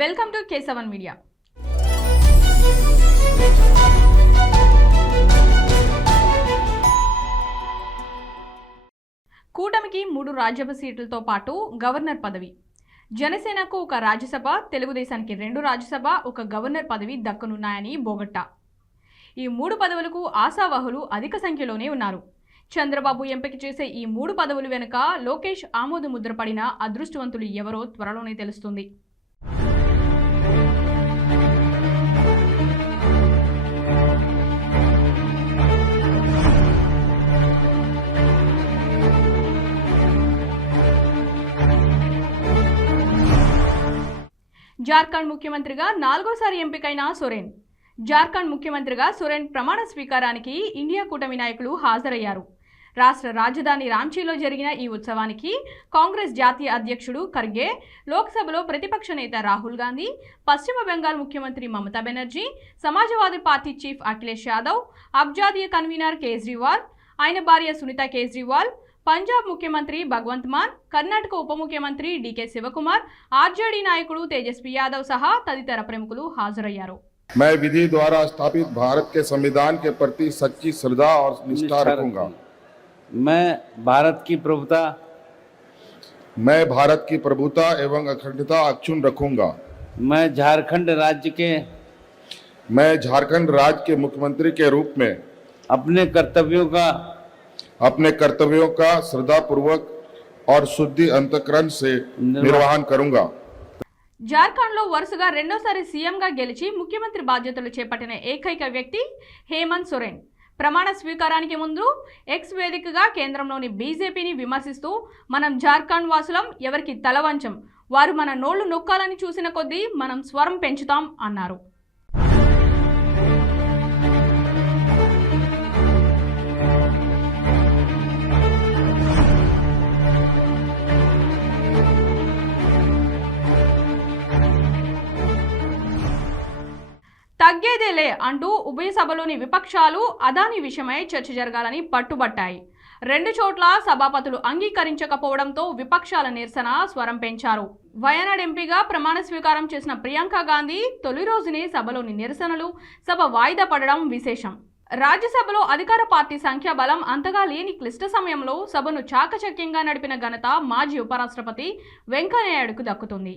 Welcome to K7 media. కూటమికి 3 రాజ్యసభ సీట్లతో పాటు గవర్నర్ పదవి. జనసేనకు 1 రాజ్యసభ, తెలుగుదేశానికి 2 రాజ్యసభ, 1 గవర్నర్ పదవి దక్కనున్నాయని బోగట్టా. ఈ 3 పదవులకు ఆశావహులు అధిక సంఖ్యలోనే ఉన్నారు. చంద్రబాబు ఎంపిక చేసే ఈ 3 పదవులు వెనుక లోకేష్ ఆమోద ముద్ర పడిన అదృష్టవంతులు ఎవరో త్వరలోనే తెలుస్తుంది. జార్ఖండ్ ముఖ్యమంత్రిగా 4వసారి ఎంపికైన సోరెన్. జార్ఖండ్ ముఖ్యమంత్రిగా సోరెన్ ప్రమాణ స్వీకారానికి ఇండియా కూటమి నాయకులు హాజరయ్యారు. రాష్ట్ర రాజధాని రాంచీలో జరిగిన ఈ ఉత్సవానికి కాంగ్రెస్ జాతీయ అధ్యక్షుడు ఖర్గే, లోక్సభలో ప్రతిపక్ష నేత రాహుల్ గాంధీ, పశ్చిమ బెంగాల్ ముఖ్యమంత్రి మమతా బెనర్జీ, సమాజ్వాదీ పార్టీ చీఫ్ అఖిలేష్ యాదవ్, అబ్జాదీయ కన్వీనర్ కేజ్రీవాల్, ఆయన భార్య సునీత కేజ్రీవాల్, పంజాబ్ ముఖ్యమంత్రి భగవంత్ మాన్, కర్ణాటక ఉప ముఖ్యమంత్రి డీకే శివకుమార్, ఆర్జేడీ నాయకుడు తేజస్వి యాదవ్ సహా తదితర ప్రముఖులు హాజరయ్యారు. मैं विधि द्वारा स्थापित भारत के संविधान के प्रति सच्ची श्रद्धा और निष्ठा रखूंगा। मैं भारत की प्रभुता एवं अखंडता अक्षुण्ण रखूंगा। मैं झारखंड राज्य के मुख्यमंत्री के रूप में अपने कर्तव्यों का श्रद्धापूर्वक और शुद्धि अंतःकरण से निर्वहन करूंगा। జార్ఖండ్లో వరుసగా 2వసారి సీఎంగా గెలిచి ముఖ్యమంత్రి బాధ్యతలు చేపట్టిన ఏకైక వ్యక్తి హేమంత్ సోరెన్. ప్రమాణ స్వీకారానికి ముందు ఎక్స్ వేదికగా కేంద్రంలోని బీజేపీని విమర్శిస్తూ, మనం జార్ఖండ్ వాసులం, ఎవరికి తలవంచం, వారు మన నోళ్లు నొక్కాలని చూసిన కొద్దీ మనం స్వరం పెంచుతాం అన్నారు. తగ్గేదేలే అంటూ ఉభయ సభలోని విపక్షాలు అదానీ విషయమై చర్చ జరగాలని పట్టుబట్టాయి. 2 చోట్ల సభాపతులు అంగీకరించకపోవడంతో విపక్షాల నిరసన స్వరం పెంచారు. వయనాడ్ ఎంపీగా ప్రమాణ స్వీకారం చేసిన ప్రియాంక గాంధీ తొలి రోజునే సభలోని నిరసనలు, సభ వాయిదా పడడం విశేషం. రాజ్యసభలో అధికార పార్టీ సంఖ్యాబలం అంతగా లేని క్లిష్ట సమయంలో సభను చాకచక్యంగా నడిపిన ఘనత మాజీ ఉపరాష్ట్రపతి వెంకయ్యనాయుడుకు దక్కుతుంది.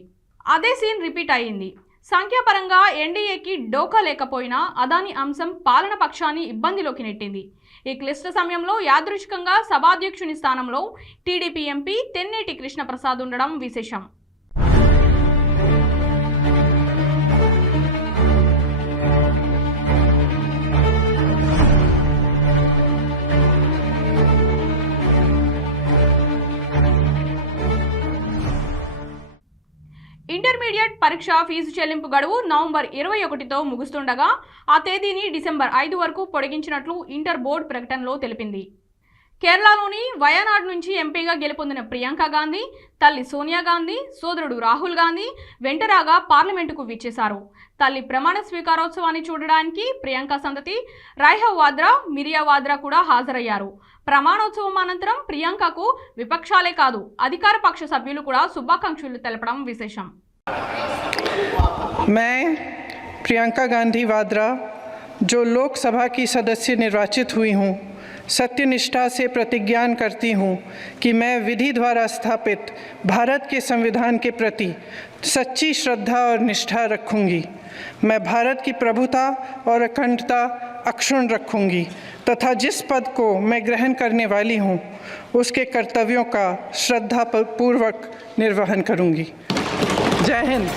అదే సీన్ రిపీట్ అయ్యింది. సంఖ్యాపరంగా ఎన్డీఏకి డోకా లేకపోయినా అదానీ అంశం పాలన పక్షాన్ని ఇబ్బందిలోకి నెట్టింది. ఈ క్లిష్ట సమయంలో యాదృచ్ఛికంగా సభాధ్యక్షుని స్థానంలో టీడీపీ ఎంపీ తెన్నేటి కృష్ణప్రసాద్ ఉండడం విశేషం. ఇంటర్మీడియట్ పరీక్ష ఫీజు చెల్లింపు గడువు నవంబర్ 21తో ముగుస్తుండగా ఆ తేదీని డిసెంబర్ 5 వరకు పొడిగించినట్లు ఇంటర్ బోర్డు ప్రకటనలో తెలిపింది. కేరళలోని వయనాడ్ నుంచి ఎంపీగా గెలుపొందిన ప్రియాంక గాంధీ, తల్లి సోనియా గాంధీ, సోదరుడు రాహుల్ గాంధీ వెంటరాగా పార్లమెంటుకు విచ్చేశారు. తల్లి ప్రమాణ స్వీకారోత్సవాన్ని చూడడానికి ప్రియాంక సంతతి రాఘవ్ వాద్రా, మిరియా వాద్రా కూడా హాజరయ్యారు. ప్రమాణోత్సవం అనంతరం ప్రియాంకకు విపక్షాలే కాదు అధికార పక్ష సభ్యులు కూడా శుభాకాంక్షలు తెలపడం విశేషం. मैं प्रियंका गांधी वाद्रा जो लोकसभा की सदस्य निर्वाचित हुई हूँ, सत्यनिष्ठा से प्रतिज्ञा करती हूँ कि मैं विधि द्वारा स्थापित भारत के संविधान के प्रति सच्ची श्रद्धा और निष्ठा रखूँगी। मैं भारत की प्रभुता और अखंडता अक्षुण्ण रखूँगी तथा जिस पद को मैं ग्रहण करने वाली हूँ उसके कर्तव्यों का श्रद्धापूर्वक निर्वहन करूँगी। जय हिंद।